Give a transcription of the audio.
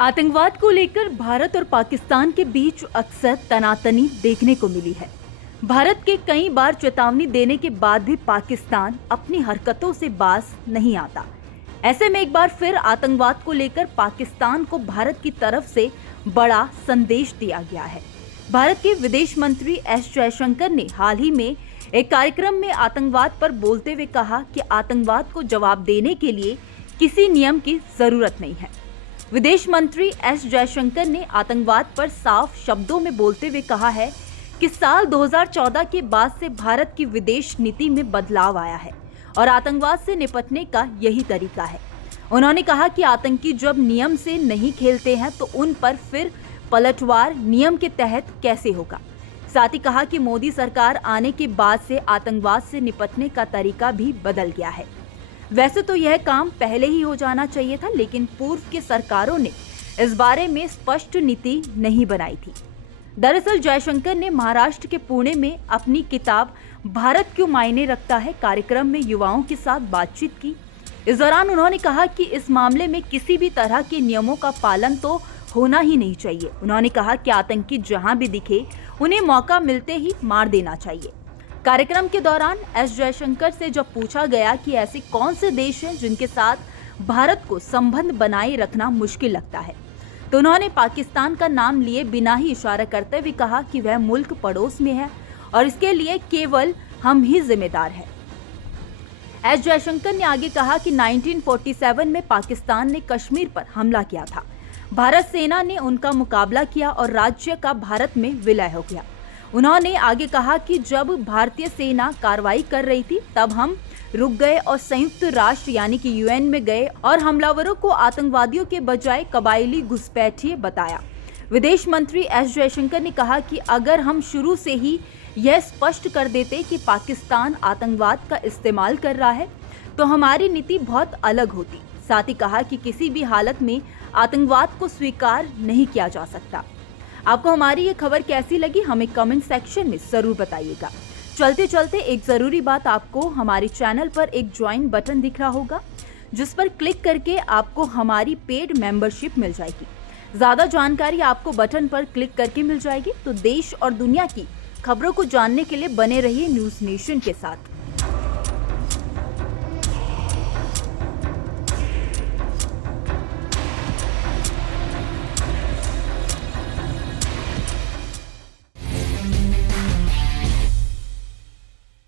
आतंकवाद को लेकर भारत और पाकिस्तान के बीच अक्सर तनातनी देखने को मिली है। भारत के कई बार चेतावनी देने के बाद भी पाकिस्तान अपनी हरकतों से बाज नहीं आता। ऐसे में एक बार फिर आतंकवाद को लेकर पाकिस्तान को भारत की तरफ से बड़ा संदेश दिया गया है। भारत के विदेश मंत्री एस जयशंकर ने हाल ही में एक कार्यक्रम में आतंकवाद पर बोलते हुए कहा कि आतंकवाद को जवाब देने के लिए किसी नियम की जरूरत नहीं है। विदेश मंत्री एस जयशंकर ने आतंकवाद पर साफ शब्दों में बोलते हुए कहा है कि साल 2014 के बाद से भारत की विदेश नीति में बदलाव आया है और आतंकवाद से निपटने का यही तरीका है। उन्होंने कहा कि आतंकी जब नियम से नहीं खेलते हैं तो उन पर फिर पलटवार नियम के तहत कैसे होगा। साथ ही कहा कि मोदी सरकार आने के बाद से आतंकवाद से निपटने का तरीका भी बदल गया है। वैसे तो यह काम पहले ही हो जाना चाहिए था, लेकिन पूर्व की सरकारों ने इस बारे में स्पष्ट नीति नहीं बनाई थी। दरअसल जयशंकर ने महाराष्ट्र के पुणे में अपनी किताब भारत क्यों मायने रखता है कार्यक्रम में युवाओं के साथ बातचीत की। इस दौरान उन्होंने कहा कि इस मामले में किसी भी तरह के नियमों का पालन तो होना ही नहीं चाहिए। उन्होंने कहा कि आतंकी जहां भी दिखे उन्हें मौका मिलते ही मार देना चाहिए। कार्यक्रम के दौरान एस जयशंकर से जब पूछा गया कि ऐसे कौन से देश हैं जिनके साथ भारत को संबंध बनाए रखना मुश्किल लगता है, तो उन्होंने पाकिस्तान का नाम लिए बिना ही इशारा करते हुए कहा कि वह मुल्क पड़ोस में है और इसके लिए केवल हम ही जिम्मेदार हैं। एस जयशंकर ने आगे कहा कि 1947 में पाकिस्तान ने कश्मीर पर हमला किया था। भारत सेना ने उनका मुकाबला किया और राज्य का भारत में विलय हो गया। उन्होंने आगे कहा कि जब भारतीय सेना कार्रवाई कर रही थी तब हम रुक गए और संयुक्त राष्ट्र यानी कि यूएन में गए और हमलावरों को आतंकवादियों के बजाय कबायली घुसपैठिए बताया। विदेश मंत्री एस जयशंकर ने कहा कि अगर हम शुरू से ही यह स्पष्ट कर देते कि पाकिस्तान आतंकवाद का इस्तेमाल कर रहा है तो हमारी नीति बहुत अलग होती। साथ ही कहा कि किसी भी हालत में आतंकवाद को स्वीकार नहीं किया जा सकता। आपको हमारी ये खबर कैसी लगी हमें कमेंट सेक्शन में जरूर बताइएगा। चलते चलते एक जरूरी बात, आपको हमारे चैनल पर एक ज्वाइन बटन दिख रहा होगा जिस पर क्लिक करके आपको हमारी पेड मेंबरशिप मिल जाएगी। ज्यादा जानकारी आपको बटन पर क्लिक करके मिल जाएगी। तो देश और दुनिया की खबरों को जानने के लिए बने रहिए न्यूज़ नेशन के साथ।